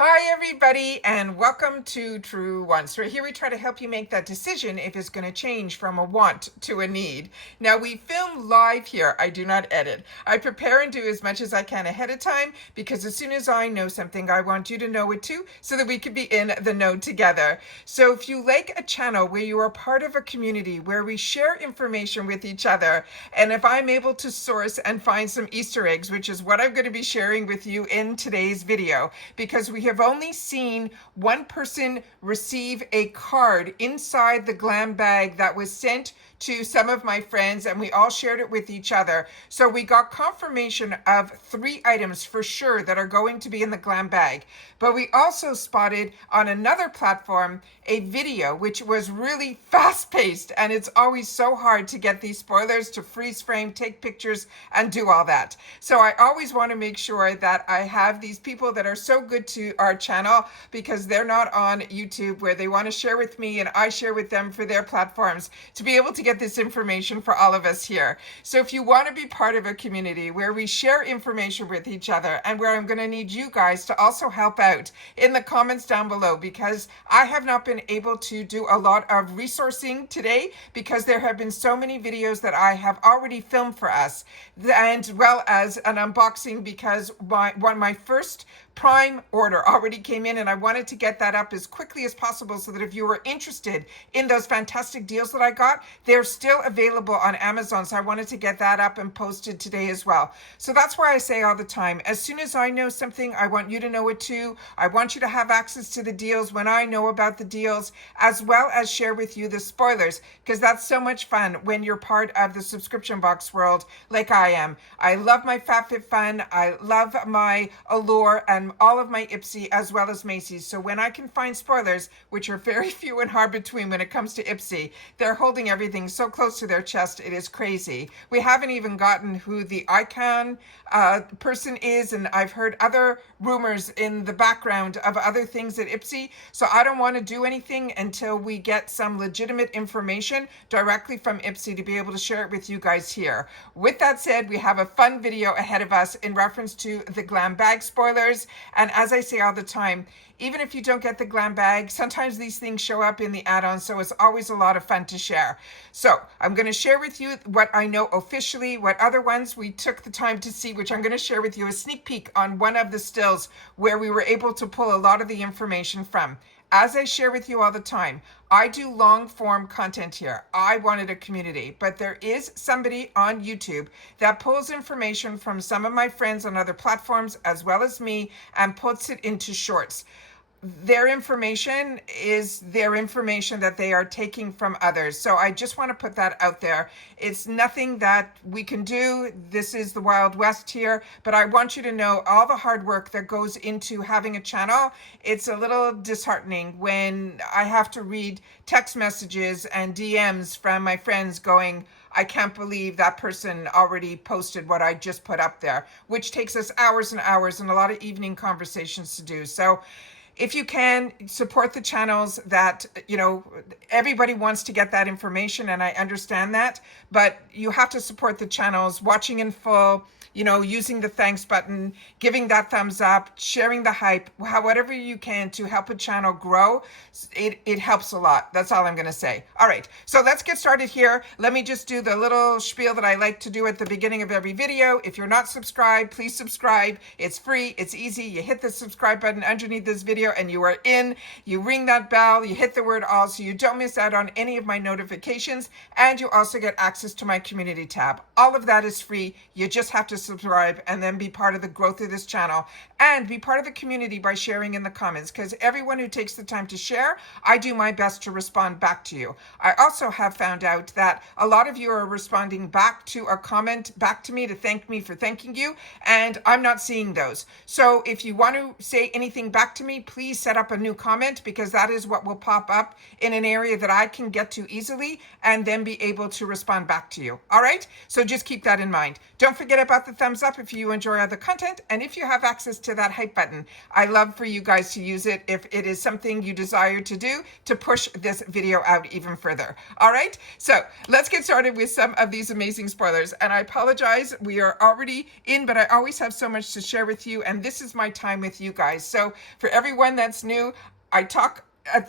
Hi everybody and welcome to Truewants. Right here we try to help you make that decision if it's going to change from a want to a need. Now we film live here. I do not edit. I prepare and do as much as I can ahead of time because as soon as I know something I want you to know it too so that we can be in the know together. So if you like a channel where you are part of a community where we share information with each other, and if I'm able to source and find some Easter eggs, which is what I'm going to be sharing with you in today's video, because we have only seen one person receive a card inside the GlamBag that was sent to some of my friends, and we all shared it with each other. So we got confirmation of 3 items for sure that are going to be in the GlamBag. But we also spotted on another platform a video which was really fast-paced, and it's always so hard to get these spoilers to freeze frame, take pictures, and do all that. So I always want to make sure that I have these people that are so good to our channel because they're not on YouTube, where they want to share with me and I share with them for their platforms, to be able to get this information for all of us here. So if you want to be part of a community where we share information with each other, and where I'm going to need you guys to also help out in the comments down below, because I have not been able to do a lot of resourcing today because there have been so many videos that I have already filmed for us, and well as an unboxing, because my first Prime order already came in and I wanted to get that up as quickly as possible so that if you were interested in those fantastic deals that I got, they're still available on Amazon. So I wanted to get that up and posted today as well. So that's why I say all the time, as soon as I know something, I want you to know it too. I want you to have access to the deals when I know about the deals, as well as share with you the spoilers, because that's so much fun when you're part of the subscription box world like I am. I love my FabFitFun. I love my Allure and all of my IPSY, as well as Macy's. So when I can find spoilers, which are very few and far between when it comes to IPSY, they're holding everything so close to their chest, it is crazy. We haven't even gotten who the icon person is, and I've heard other rumors in the background of other things at IPSY. So I don't want to do anything until we get some legitimate information directly from IPSY to be able to share it with you guys here. With that said, we have a fun video ahead of us in reference to the GlamBag spoilers. And as I say all the time, even if you don't get the GlamBag, sometimes these things show up in the add-ons, so it's always a lot of fun to share. So I'm going to share with you what I know officially, what other ones we took the time to see, which I'm going to share with you a sneak peek on one of the stills where we were able to pull a lot of the information from. As I share with you all the time, I do long form content here. I wanted a community, but there is somebody on YouTube that pulls information from some of my friends on other platforms as well as me and puts it into shorts. Their information is their information that they are taking from others. So I just want to put that out there. It's nothing that we can do. This is the Wild West here, but I want you to know all the hard work that goes into having a channel. It's a little disheartening when I have to read text messages and DMs from my friends going, I can't believe that person already posted what I just put up there, which takes us hours and hours and a lot of evening conversations to do. So if you can, support the channels that, everybody wants to get that information, and I understand that, but you have to support the channels, watching in full, using the thanks button, giving that thumbs up, sharing the hype, whatever you can to help a channel grow. It helps a lot. That's all I'm going to say. All right, so let's get started here. Let me just do the little spiel that I like to do at the beginning of every video. If you're not subscribed, please subscribe. It's free. It's easy. You hit the subscribe button underneath this video and you are in. You ring that bell. You hit the word all so you don't miss out on any of my notifications, and you also get access to my community tab. All of that is free. You just have to subscribe and then be part of the growth of this channel and be part of the community by sharing in the comments, because everyone who takes the time to share, I do my best to respond back to you. I also have found out that a lot of you are responding back to a comment back to me to thank me for thanking you, and I'm not seeing those. So if you want to say anything back to me, please please set up a new comment, because that is what will pop up in an area that I can get to easily and then be able to respond back to you. All right? So just keep that in mind. Don't forget about the thumbs up if you enjoy other content, and if you have access to that hype button, I love for you guys to use it if it is something you desire to do to push this video out even further. All right? So let's get started with some of these amazing spoilers. And I apologize, we are already in, but I always have so much to share with you, and this is my time with you guys. So for everyone that's new, I talk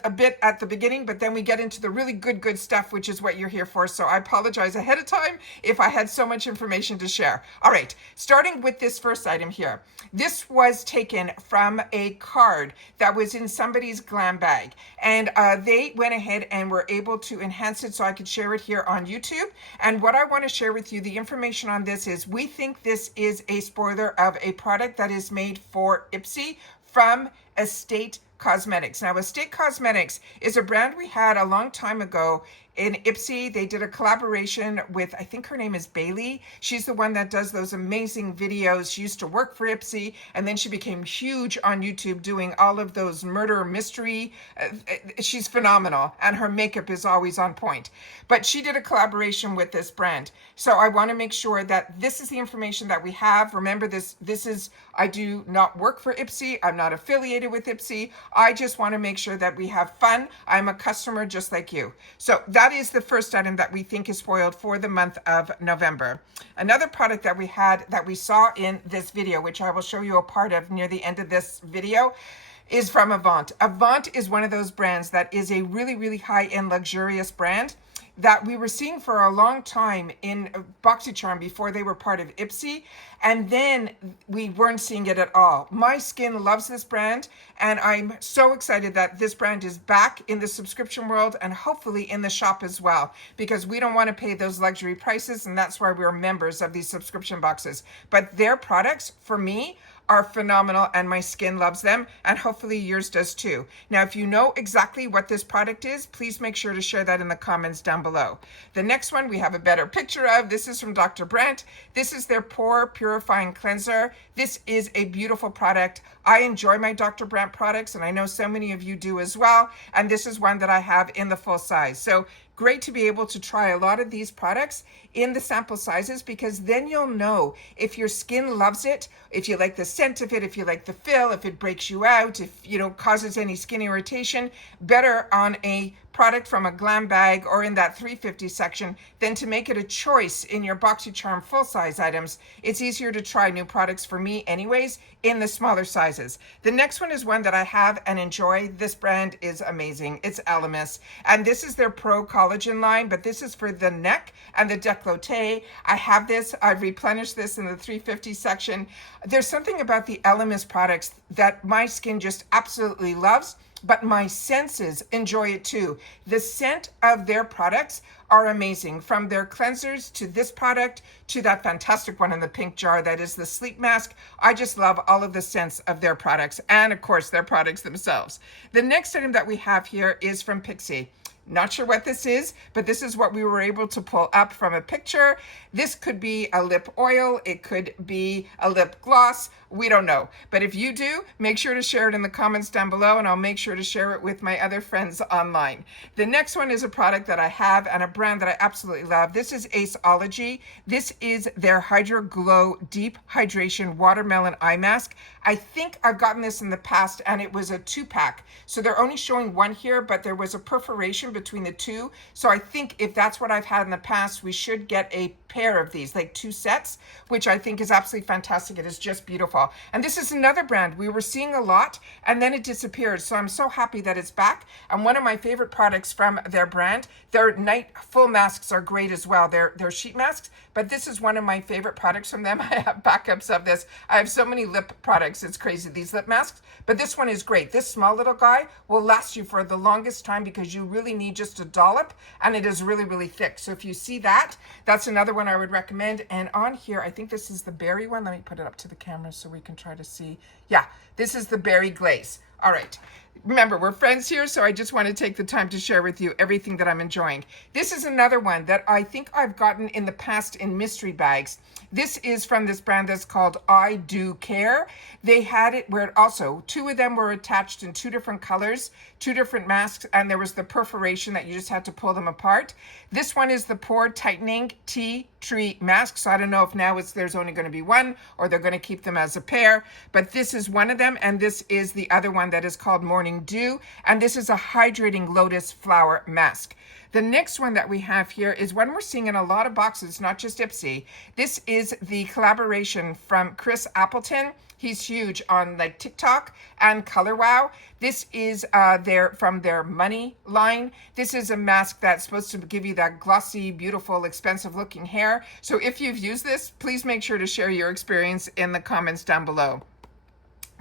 a bit at the beginning, but then we get into the really good stuff, which is what you're here for. So I apologize ahead of time if I had so much information to share. All right, starting with this first item here. This was taken from a card that was in somebody's GlamBag, and they went ahead and were able to enhance it so I could share it here on YouTube. And what I want to share with you, the information on this is, we think this is a spoiler of a product that is made for IPSY from Estate Cosmetics. Now, Estate Cosmetics is a brand we had a long time ago in IPSY. They did a collaboration with, I think her name is Bailey. She's the one that does those amazing videos. She used to work for IPSY, and then she became huge on YouTube doing all of those murder mystery. She's phenomenal, and her makeup is always on point. But she did a collaboration with this brand. So I want to make sure that this is the information that we have. Remember, this is, I do not work for IPSY. I'm not affiliated with IPSY. I just want to make sure that we have fun. I'm a customer just like you. So that is the first item that we think is spoiled for the month of November. Another product that we had, that we saw in this video, which I will show you a part of near the end of this video, is from Avant. Avant is one of those brands that is a really high-end luxurious brand that we were seeing for a long time in BoxyCharm before they were part of IPSY, and then we weren't seeing it at all. My skin loves this brand, and I'm so excited that this brand is back in the subscription world and hopefully in the shop as well, because we don't want to pay those luxury prices, and that's why we're members of these subscription boxes. But their products, for me, are phenomenal, and my skin loves them, and hopefully yours does too. Now, if you know exactly what this product is, please make sure to share that in the comments down below. The next one we have a better picture of. This is from Dr. Brandt. This is their Pore Purifying Cleanser. This is a beautiful product. I enjoy my Dr. Brandt products, and I know so many of you do as well, and this is one that I have in the full size. So great to be able to try a lot of these products in the sample sizes, because then you'll know if your skin loves it, if you like the scent of it, if you like the feel, if it breaks you out, if causes any skin irritation. Better on a product from a GlamBag or in that 350 section than to make it a choice in your BoxyCharm full size items. It's easier to try new products, for me anyways, in the smaller sizes. The next one is one that I have and enjoy. This brand is amazing. It's Elemis, and this is their Pro Collagen line, but this is for the neck and the décolleté. I have this. I've replenished this in the 350 section. There's something about the Elemis products that my skin just absolutely loves, but my senses enjoy it too. The scent of their products are amazing, from their cleansers to this product to that fantastic one in the pink jar that is the sleep mask. I just love all of the scents of their products, and of course their products themselves. The next item that we have here is from IPSY. Not sure what this is, but this is what we were able to pull up from a picture. This could be a lip oil. It could be a lip gloss. We don't know. But if you do, make sure to share it in the comments down below, and I'll make sure to share it with my other friends online. The next one is a product that I have and a brand that I absolutely love. This is Aceology. This is their Hydro Glow Deep Hydration Watermelon Eye Mask. I think I've gotten this in the past, and it was a 2-pack. So they're only showing one here, but there was a perforation between the two. So I think if that's what I've had in the past, we should get a pair of these, like 2 sets, which I think is absolutely fantastic. It is just beautiful. And this is another brand we were seeing a lot, and then it disappeared. So I'm so happy that it's back. And one of my favorite products from their brand, their night full masks are great as well. They're sheet masks, but this is one of my favorite products from them. I have backups of this. I have so many lip products. It's crazy, these lip masks, but this one is great. This small little guy will last you for the longest time because you really need just a dollop, and it is really thick. So if you see that, that's another one I would recommend. And on here, I think this is the berry one. Let me put it up to the camera so we can try to see. Yeah, this is the berry glaze. All right. Remember, we're friends here, so I just want to take the time to share with you everything that I'm enjoying. This is another one that I think I've gotten in the past in mystery bags. This is from this brand that's called I Do Care. They had it where it also, two of them were attached in two different colors, two different masks, and there was the perforation that you just had to pull them apart. This one is the Pore Tightening Tea Tree Mask. So I don't know if now there's only going to be one or they're going to keep them as a pair, but this is one of them, and this is the other one that is called Morning Dew, and this is a hydrating lotus flower mask. The next one that we have here is one we're seeing in a lot of boxes, not just IPSY. This is the collaboration from Chris Appleton. He's huge on like TikTok and Color Wow. This is from their Money line. This is a mask that's supposed to give you that glossy, beautiful, expensive looking hair. So if you've used this, please make sure to share your experience in the comments down below.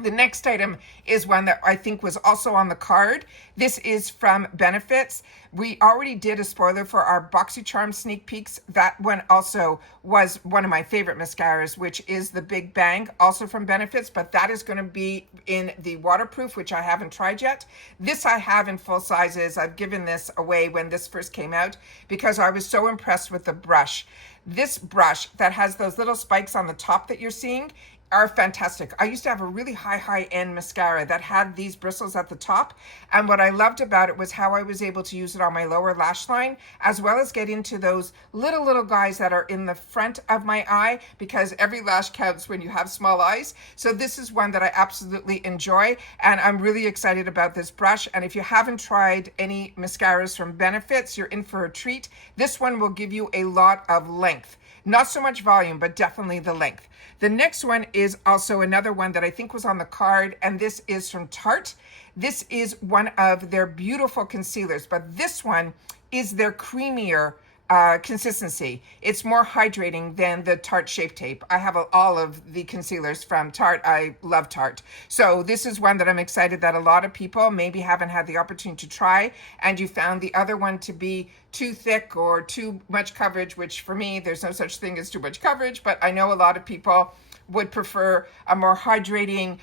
The next item is one that I think was also on the card. This is from Benefits. We already did a spoiler for our BoxyCharm sneak peeks. That one also was one of my favorite mascaras, which is the Big Bang, also from Benefits, but that is going to be in the waterproof, which I haven't tried yet. This I have in full sizes. I've given this away when this first came out because I was so impressed with the brush. This brush that has those little spikes on the top that you're seeing are fantastic. I used to have a really high-end mascara that had these bristles at the top, and what I loved about it was how I was able to use it on my lower lash line, as well as get into those little guys that are in the front of my eye, because every lash counts when you have small eyes. So this is one that I absolutely enjoy, and I'm really excited about this brush. And if you haven't tried any mascaras from Benefits, you're in for a treat. This one will give you a lot of length. Not so much volume, but definitely the length. The next one is also another one that I think was on the card, and this is from Tarte. This is one of their beautiful concealers, but this one is their creamier consistency. It's more hydrating than the Tarte Shape Tape. I have all of the concealers from Tarte. I love Tarte. So this is one that I'm excited that a lot of people maybe haven't had the opportunity to try, and you found the other one to be too thick or too much coverage, which for me, there's no such thing as too much coverage, but I know a lot of people would prefer a more hydrating,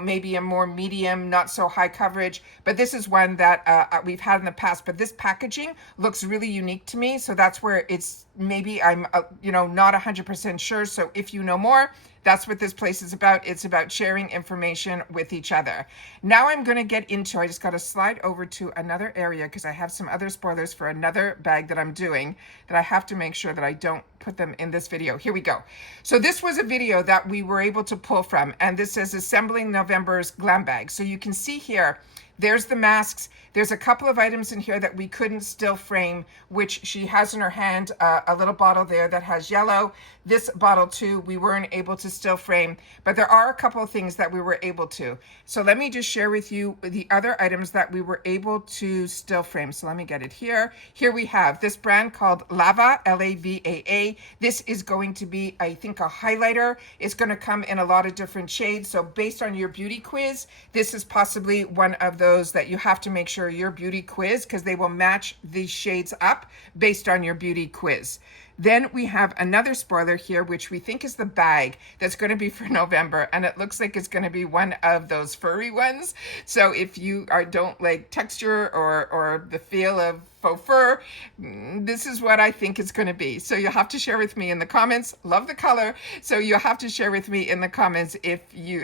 maybe a more medium, not so high coverage. But this is one that we've had in the past, but this packaging looks really unique to me. So that's where it's maybe I'm, not 100% sure. So if you know more, that's what this place is about. It's about sharing information with each other. Now I'm going to get into, I just got to slide over to another area because I have some other spoilers for another bag that I'm doing that I have to make sure that I don't put them in this video. Here we go. So this was a video that we were able to pull from, and this says Assembling November's GlamBag. So you can see here, there's the masks. There's a couple of items in here that we couldn't still frame, which she has in her hand, a little bottle there that has yellow. This bottle too, we weren't able to still frame, but there are a couple of things that we were able to. So let me just share with you the other items that we were able to still frame. So let me get it here. Here we have this brand called Lava, L-A-V-A-A. This is going to be, I think, a highlighter. It's going to come in a lot of different shades. So based on your beauty quiz, this is possibly one of those that you have to make sure your beauty quiz, because they will match these shades up based on your beauty quiz. Then we have another spoiler here, which we think is the bag that's going to be for November, and it looks like it's going to be one of those furry ones. So if you don't like texture or the feel of faux fur, this is what I think it's going to be. So you'll have to share with me in the comments. Love the color. So you'll have to share with me in the comments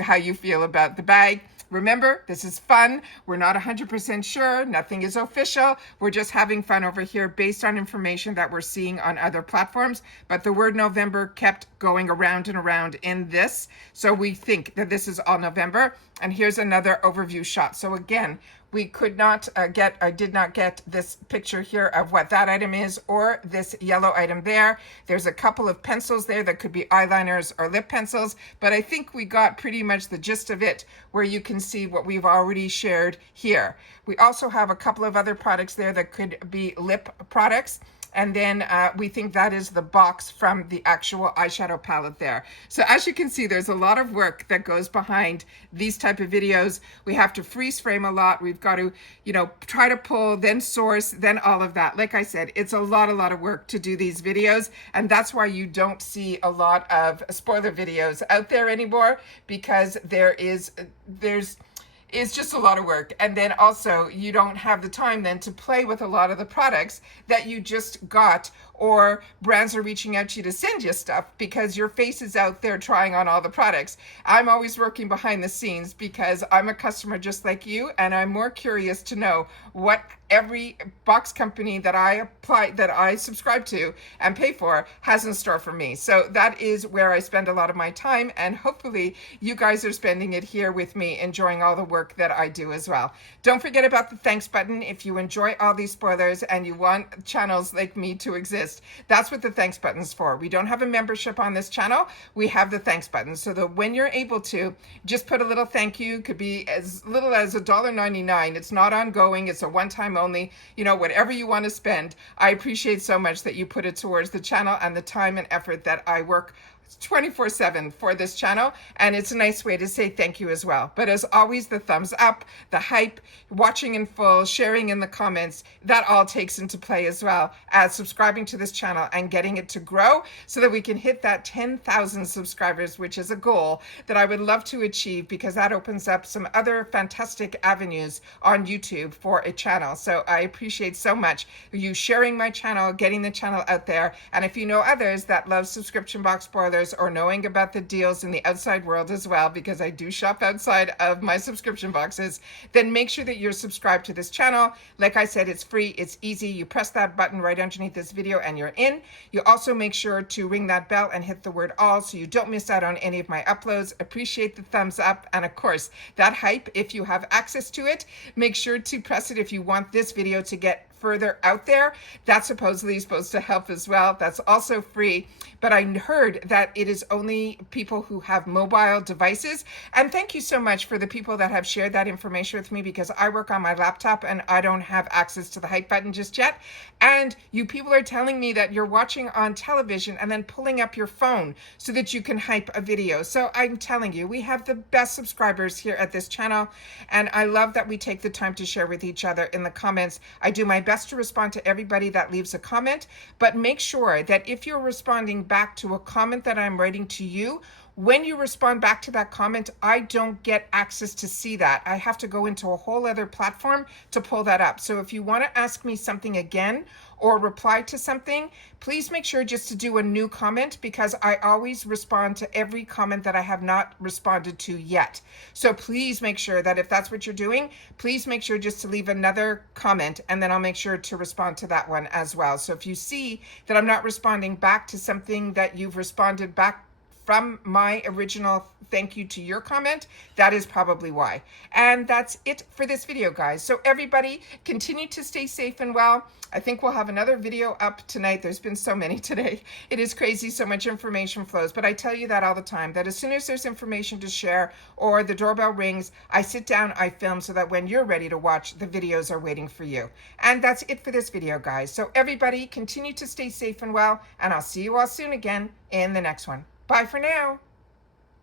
how you feel about the bag. Remember, this is fun. We're not 100% sure. Nothing is official. We're just having fun over here based on information that we're seeing on other platforms. But the word November kept going around and around in this. So we think that this is all November. And here's another overview shot. So again, we could not I did not get this picture here of what that item is or this yellow item there. There's a couple of pencils there that could be eyeliners or lip pencils, but I think we got pretty much the gist of it where you can see what we've already shared here. We also have a couple of other products there that could be lip products. And then we think that is the box from the actual eyeshadow palette there. So as you can see, there's a lot of work that goes behind these type of videos. We have to freeze frame a lot. We've got to, try to pull, then source, then all of that. Like I said, it's a lot of work to do these videos. And that's why you don't see a lot of spoiler videos out there anymore, because it's just a lot of work. And then also you don't have the time then to play with a lot of the products that you just got or brands are reaching out to you to send you stuff because your face is out there trying on all the products. I'm always working behind the scenes because I'm a customer just like you, and I'm more curious to know what every box company that I subscribe to and pay for has in store for me. So that is where I spend a lot of my time, and hopefully you guys are spending it here with me, enjoying all the work that I do as well. Don't forget about the thanks button if you enjoy all these spoilers and you want channels like me to exist. That's what the thanks button's for. We don't have a membership on this channel. We have the thanks button so that when you're able to, just put a little thank you. Could be as little as $1.99. It's not ongoing. It's a one-time only. You know, whatever you want to spend. I appreciate so much that you put it towards the channel and the time and effort that I work 24/7 for this channel, and it's a nice way to say thank you as well. But as always, the thumbs up, the hype, watching in full, sharing in the comments, that all takes into play as well as subscribing to this channel and getting it to grow so that we can hit that 10,000 subscribers, which is a goal that I would love to achieve, because that opens up some other fantastic avenues on YouTube for a channel. So I appreciate so much you sharing my channel, getting the channel out there. And if you know others that love subscription box spoilers or knowing about the deals in the outside world as well, because I do shop outside of my subscription boxes, then make sure that you're subscribed to this channel. Like I said, it's free, it's easy. You press that button right underneath this video and you're in. You also make sure to ring that bell and hit the word all so you don't miss out on any of my uploads. Appreciate the thumbs up, and of course that hype. If you have access to it, make sure to press it if you want this video to get further out there. That's supposedly supposed to help as well. That's also free, but I heard that it is only people who have mobile devices. And thank you so much for the people that have shared that information with me, because I work on my laptop and I don't have access to the hype button just yet. And you people are telling me that you're watching on television and then pulling up your phone so that you can hype a video. So I'm telling you, we have the best subscribers here at this channel, and I love that we take the time to share with each other in the comments. I do my best to respond to everybody that leaves a comment, but make sure that if you're responding back to a comment that I'm writing to you, when you respond back to that comment, I don't get access to see that. I have to go into a whole other platform to pull that up. So if you want to ask me something again or reply to something, please make sure just to do a new comment, because I always respond to every comment that I have not responded to yet. So please make sure that if that's what you're doing, please make sure just to leave another comment, and then I'll make sure to respond to that one as well. So if you see that I'm not responding back to something that you've responded back from my original thank you to your comment, that is probably why. And that's it for this video, guys. So everybody continue to stay safe and well. I think we'll have another video up tonight. There's been so many today. It is crazy, so much information flows. But I tell you that all the time, that as soon as there's information to share or the doorbell rings, I sit down, I film, so that when you're ready to watch, the videos are waiting for you. And that's it for this video, guys. So everybody continue to stay safe and well, and I'll see you all soon again in the next one. Bye for now.